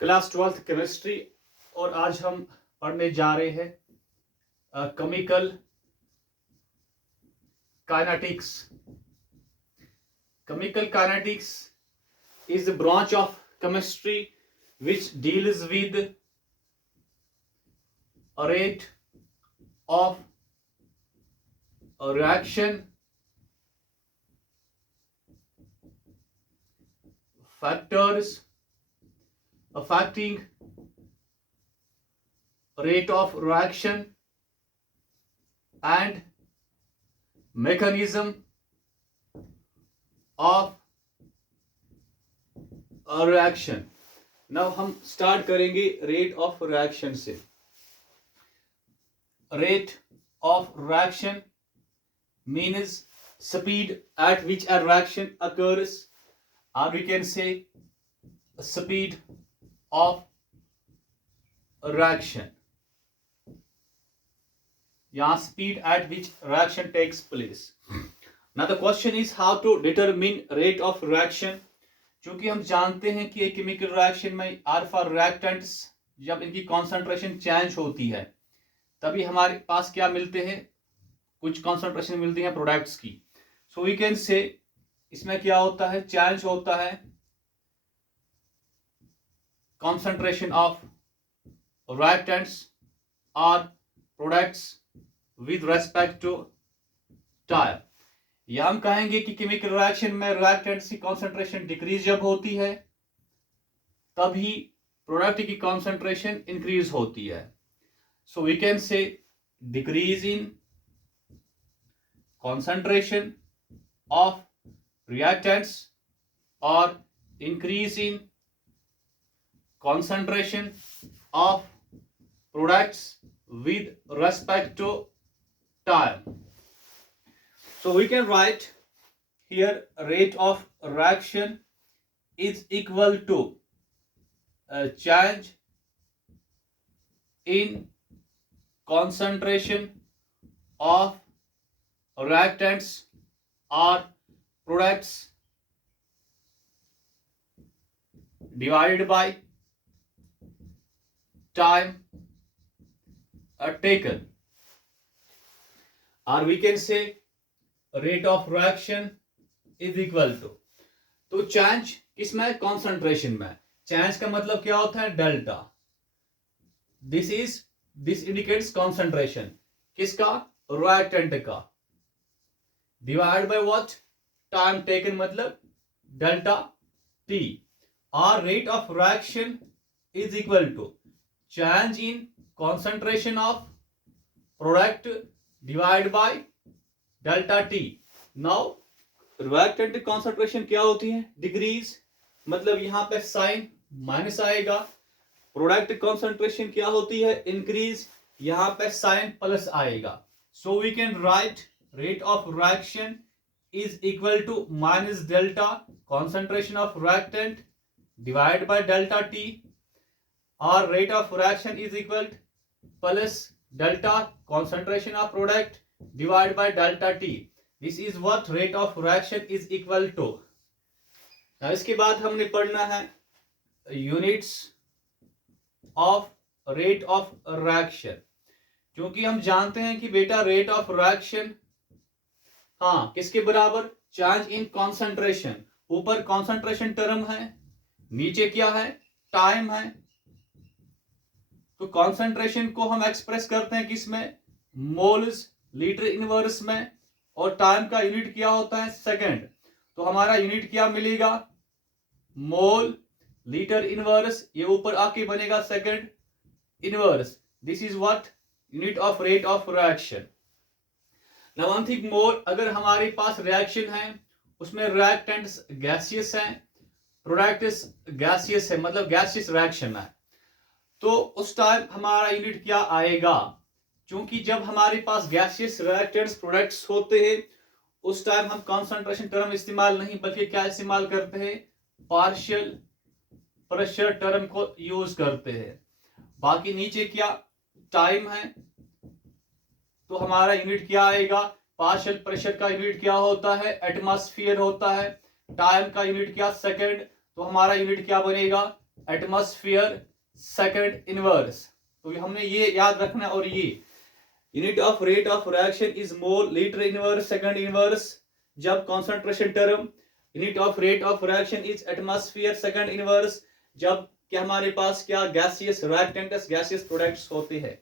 Class 12th chemistry. और आज हम पढ़ने जा रहे हैं chemical kinetics. Chemical kinetics is the branch of chemistry which deals with a rate of a reaction, factors affecting rate of reaction, and mechanism of a reaction. Now हम start करेंगे rate of reaction से। Rate of reaction means speed at which a reaction occurs, or we can say speed of a reaction. यहाँ speed at which reaction takes place. Now the question is how to determine rate of reaction. क्योंकि हम जानते हैं कि एक chemical reaction में alpha reactants जब इनकी कॉन्सेंट्रेशन चेंज होती है तभी हमारे पास क्या मिलते हैं, कुछ कॉन्सेंट्रेशन मिलती है प्रोडक्ट्स की। सो वी कैन से इसमें क्या होता है, चेंज होता है कॉन्सेंट्रेशन ऑफ रिएक्टेंट्स और products with respect to time. या हम कहेंगे कि केमिकल रिएक्शन में रिएक्टेंट्स की कॉन्सेंट्रेशन डिक्रीज जब होती है तभी प्रोडक्ट की कॉन्सेंट्रेशन इंक्रीज होती है। So we can say decrease in concentration of reactants or increase in concentration of products with respect to time. So we can write here rate of reaction is equal to a change in concentration of reactants or products divided by time taken, or we can say rate of reaction is equal to, तो change किसमें, concentration में। Change का मतलब क्या होता है, delta. This indicates concentration किसका, reactant का, divide by what, time taken मतलब डेल्टा टी। और rate of reaction is equal to change in concentration of product divide by delta T. Now reactant concentration क्या होती है, डिक्रीज, मतलब यहां पे साइन माइनस आएगा। प्रोडक्ट कॉन्सेंट्रेशन क्या होती है, इंक्रीज, यहां पे साइन प्लस आएगा। सो we can write rate of reaction is equal to minus delta concentration of reactant divided by delta T, or rate of reaction is equal to plus delta concentration of product divided by delta T. This is what rate of reaction is equal to. Now इसके बाद हमने पढ़ना है units of rate of reaction, क्योंकि हम जानते हैं कि बेटा रेट ऑफ रिएक्शन हाँ किसके बराबर, चेंज इन कॉन्सेंट्रेशन। ऊपर कॉन्सेंट्रेशन टर्म है, नीचे क्या है, टाइम है। तो कॉन्सेंट्रेशन को हम एक्सप्रेस करते हैं किसमें, मोल्स लीटर इनवर्स में, और टाइम का यूनिट क्या होता है, सेकंड। तो हमारा यूनिट क्या मिलेगा, मोल लीटर इनवर्स, ये ऊपर आके बनेगा second inverse. This is what unit of rate of reaction. Now one thing more, अगर हमारे पास रिएक्शन है उसमें रिएक्टेंट्स गैसियस हैं, प्रोडक्ट्स गैसियस है, मतलब गैसियस रिएक्शन है, तो उस टाइम हमारा यूनिट क्या आएगा। क्योंकि जब हमारे पास गैसियस रिएक्टेंट्स प्रोडक्ट्स होते हैं उस टाइम हम कॉन्सेंट्रेशन टर्म इस्तेमाल नहीं बल्कि क्या इस्तेमाल करते हैं, पार्शियल प्रेशर टर्म को यूज करते हैं। बाकी नीचे क्या टाइम है, तो हमारा यूनिट क्या आएगा, पार्शियल प्रेशर का यूनिट क्या होता है, एटमॉस्फेयर होता है। टाइम का यूनिट क्या, सेकंड, तो हमारा यूनिट क्या बनेगा, एटमॉस्फेयर सेकंड इनवर्स। तो हमने ये याद रखना। और ये unit of rate of reaction is mole litre inverse second inverse. जब concentration term unit of rate of reaction is atmosphere second inverse, जब क्या हमारे पास क्या गैसियस रिएक्टेंट्स गैसियस प्रोडक्ट्स होते हैं।